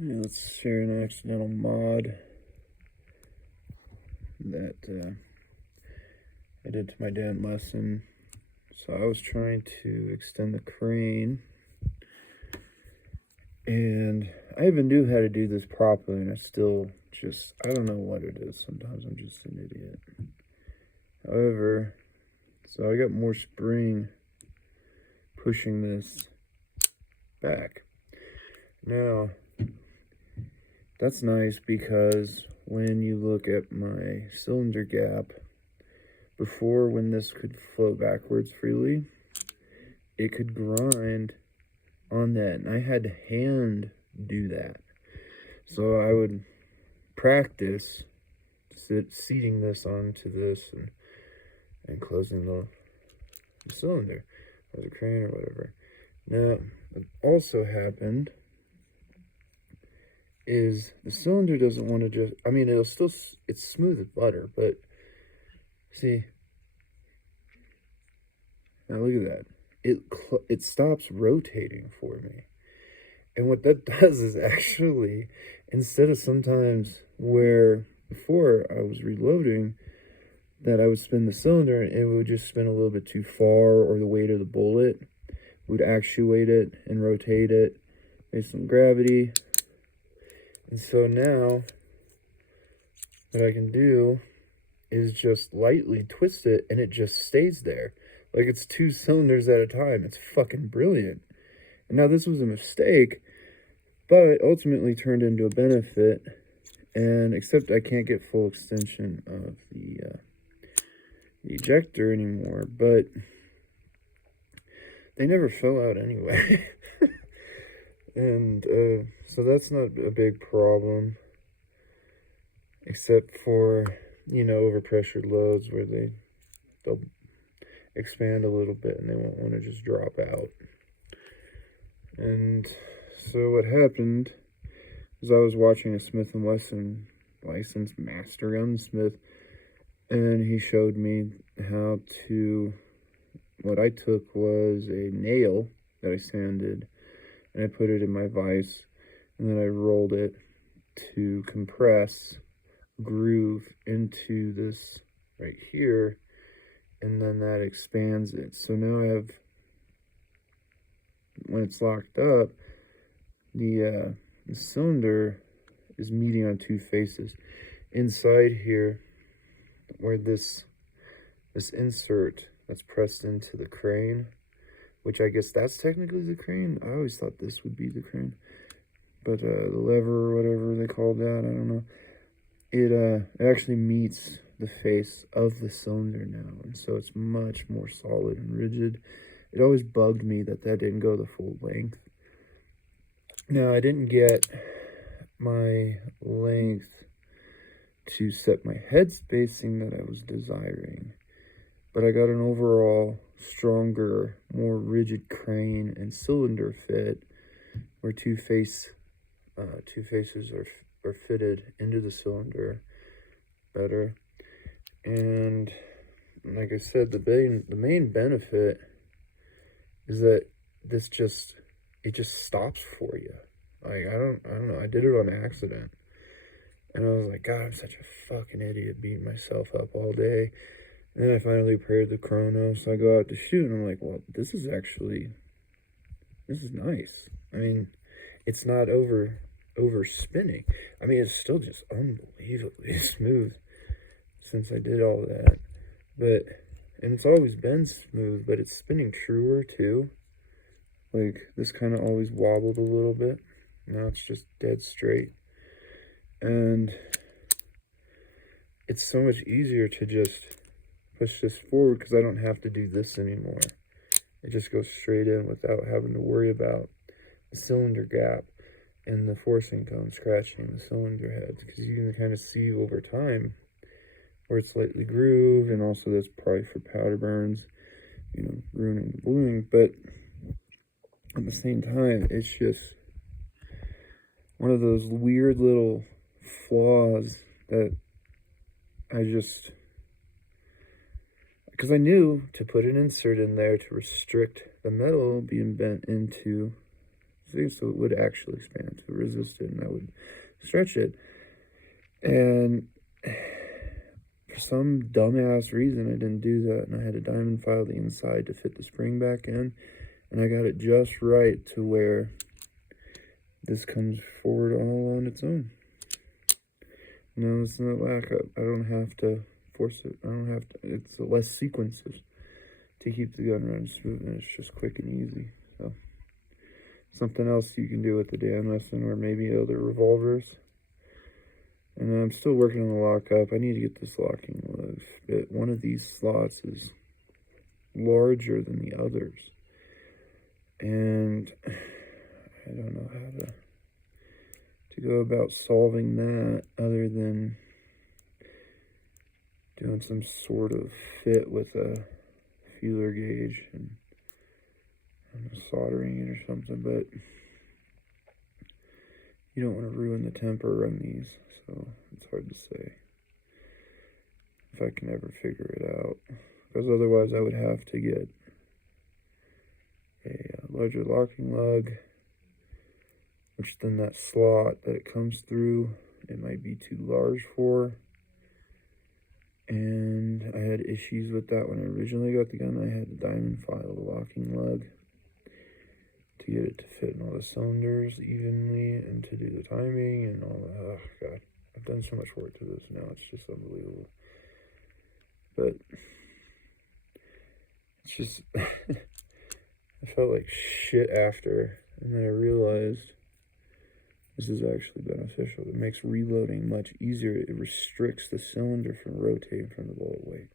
Let's share an accidental mod that I did to my dad lesson. So I was trying to extend the crane, and I even knew how to do this properly, and I don't know what it is. Sometimes I'm just an idiot. However, so I got more spring pushing this back. Now, that's nice because when you look at my cylinder gap, before, when this could flow backwards freely, it could grind on that, and I had to hand do that. So I would practice seating this onto this and closing the cylinder as a crane or whatever. Now, what also happened is the cylinder doesn't want to just, I mean, it's smooth as butter, but see, now look at that. It stops rotating for me. And what that does is actually, instead of sometimes where before I was reloading, that I would spin the cylinder and it would just spin a little bit too far, or the weight of the bullet would actuate it and rotate it based on gravity. And so now what I can do is just lightly twist it and it just stays there. Like it's 2 cylinders at a time. It's fucking brilliant. And now this was a mistake, but ultimately turned into a benefit. And except I can't get full extension of the ejector anymore, but they never fell out anyway. And so that's not a big problem, except for, overpressured loads where they'll expand a little bit and they won't want to just drop out. And so what happened is I was watching a Smith & Wesson licensed master gunsmith, and he showed me what I took was a nail that I sanded, and I put it in my vise, and then I rolled it to compress groove into this right here, and then that expands it. So now I have, when it's locked up, the cylinder is meeting on 2 faces. Inside here, where this insert that's pressed into the crane, which I guess that's technically the crane. I always thought this would be the crane, but the lever or whatever they call that, I don't know. It actually meets the face of the cylinder now, and so it's much more solid and rigid. It always bugged me that didn't go the full length. Now, I didn't get my length to set my head spacing that I was desiring, but I got an overall stronger, more rigid crane and cylinder fit, where 2 faces are fitted into the cylinder better. And like I said, the main benefit is that it just stops for you. Like, I don't know, I did it on accident, and I was like, God, I'm such a fucking idiot, beating myself up all day. And then I finally paired the chrono, so I go out to shoot, and I'm like, well, this is nice. I mean, it's not over spinning. I mean, it's still just unbelievably smooth since I did all that. And it's always been smooth, but it's spinning truer too. Like, this kind of always wobbled a little bit. Now it's just dead straight. And it's so much easier to just push this forward because I don't have to do this anymore. It just goes straight in without having to worry about the cylinder gap and the forcing cone scratching the cylinder heads, because you can kind of see over time where it's slightly grooved, and also that's probably for powder burns, ruining the ballooning. But at the same time, it's just one of those weird little flaws that because I knew to put an insert in there to restrict the metal being bent into, so it would actually expand to would resist it and that would stretch it. And for some dumbass reason, I didn't do that, and I had to diamond file the inside to fit the spring back in, and I got it just right to where this comes forward all on its own. Now it's not lack up. I don't have to force it. I don't have to. It's less sequences to keep the gun running smooth, and it's just quick and easy. So something else you can do with the Danmaston or maybe other revolvers. And I'm still working on the lockup. I need to get this locking lug fit. One of these slots is larger than the others. And I don't know how to go about solving that other than doing some sort of fit with a feeler gauge and soldering it or something. But you don't want to ruin the temper on these. So it's hard to say if I can ever figure it out, because otherwise I would have to get a larger locking lug, which then that slot that it comes through, it might be too large for. And I had issues with that when I originally got the gun. I had to diamond file the locking lug to get it to fit in all the cylinders evenly and to do the timing and all that. Oh, God. I've done so much work to this now, it's just unbelievable. But it's just, I felt like shit after, and then I realized this is actually beneficial. It makes reloading much easier. It restricts the cylinder from rotating from the bullet weight.